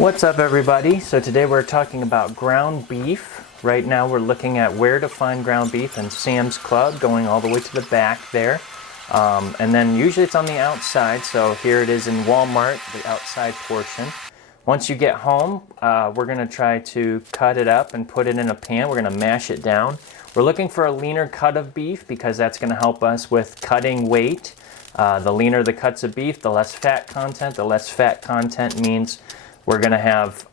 What's up, everybody? So today we're talking about ground beef. Right now we're looking at where to find ground beef in Sam's Club, going all the way to the back there. And then usually it's on the outside, so here it is in Walmart, the outside portion. Once you get home, we're going to try to cut it up and put it in a pan. We're going to mash it down. We're looking for a leaner cut of beef because that's going to help us with cutting weight. The leaner the cuts of beef, the less fat content. The less fat content means we're going to have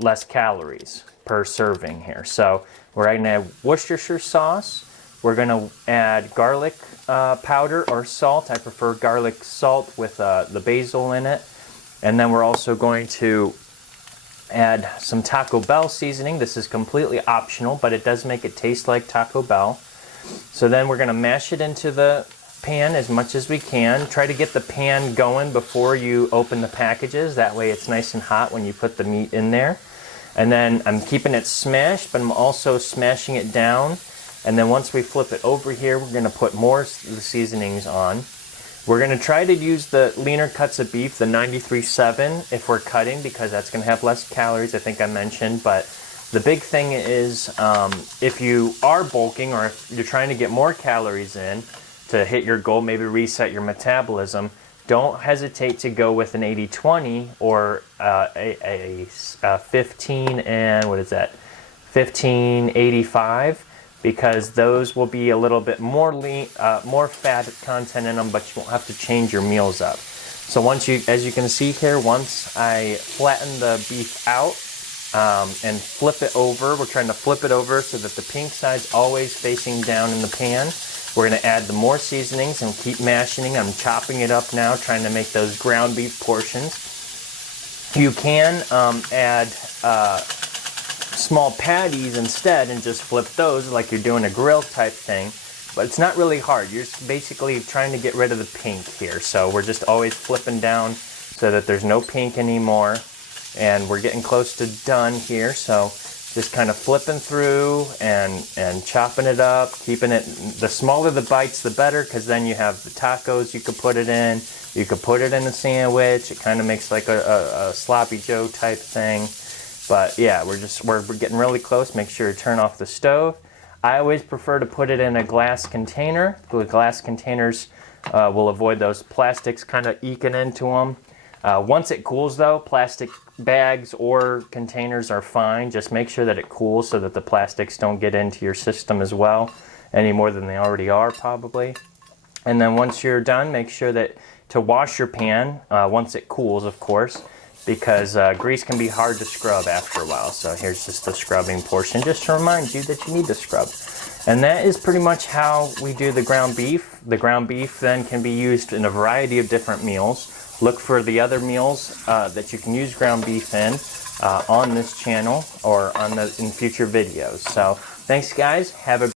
less calories per serving here. So we're going to add Worcestershire sauce. We're going to add garlic powder or salt. I prefer garlic salt with the basil in it. And then we're also going to add some Taco Bell seasoning. This is completely optional, but it does make it taste like Taco Bell. So then we're going to mash it into the pan as much as we can. Try to get the pan going before you open the packages. That way it's nice and hot when you put the meat in there. And then I'm keeping it smashed, but I'm also smashing it down. And then once we flip it over here, we're going to put more of the seasonings on. We're going to try to use the leaner cuts of beef, the 93.7 if we're cutting, because that's going to have less calories, I think I mentioned. But the big thing is if you are bulking or if you're trying to get more calories in to hit your goal, maybe reset your metabolism, don't hesitate to go with an 80-20 or a 15 and what is that, 15-85, because those will be a little bit more lean, more fat content in them, but you won't have to change your meals up. So once you, as you can see here, once I flatten the beef out and flip it over, we're trying to flip it over so that the pink side's always facing down in the pan. We're going to add the more seasonings and keep mashing. I'm chopping it up now, trying to make those ground beef portions. You can add small patties instead and just flip those like you're doing a grill type thing. But it's not really hard. You're just basically trying to get rid of the pink here. So we're just always flipping down so that there's no pink anymore. And we're getting close to done here. So just kind of flipping through and chopping it up, keeping it, the smaller the bites the better, because then you have the tacos you could put it in, you could put it in a sandwich. It kind of makes like a sloppy joe type thing. But yeah, we're getting really close. Make sure you turn off the stove. I always prefer to put it in a glass container. The glass containers will avoid those plastics kind of eking into them. Once it cools though, plastic bags or containers are fine. Just make sure that it cools so that the plastics don't get into your system as well, any more than they already are probably. And then once you're done, make sure that to wash your pan once it cools, of course, because grease can be hard to scrub after a while. So here's just the scrubbing portion, just to remind you that you need to scrub. And that is pretty much how we do the ground beef. The ground beef then can be used in a variety of different meals. Look for the other meals that you can use ground beef in on this channel or in future videos. So thanks, guys. Have a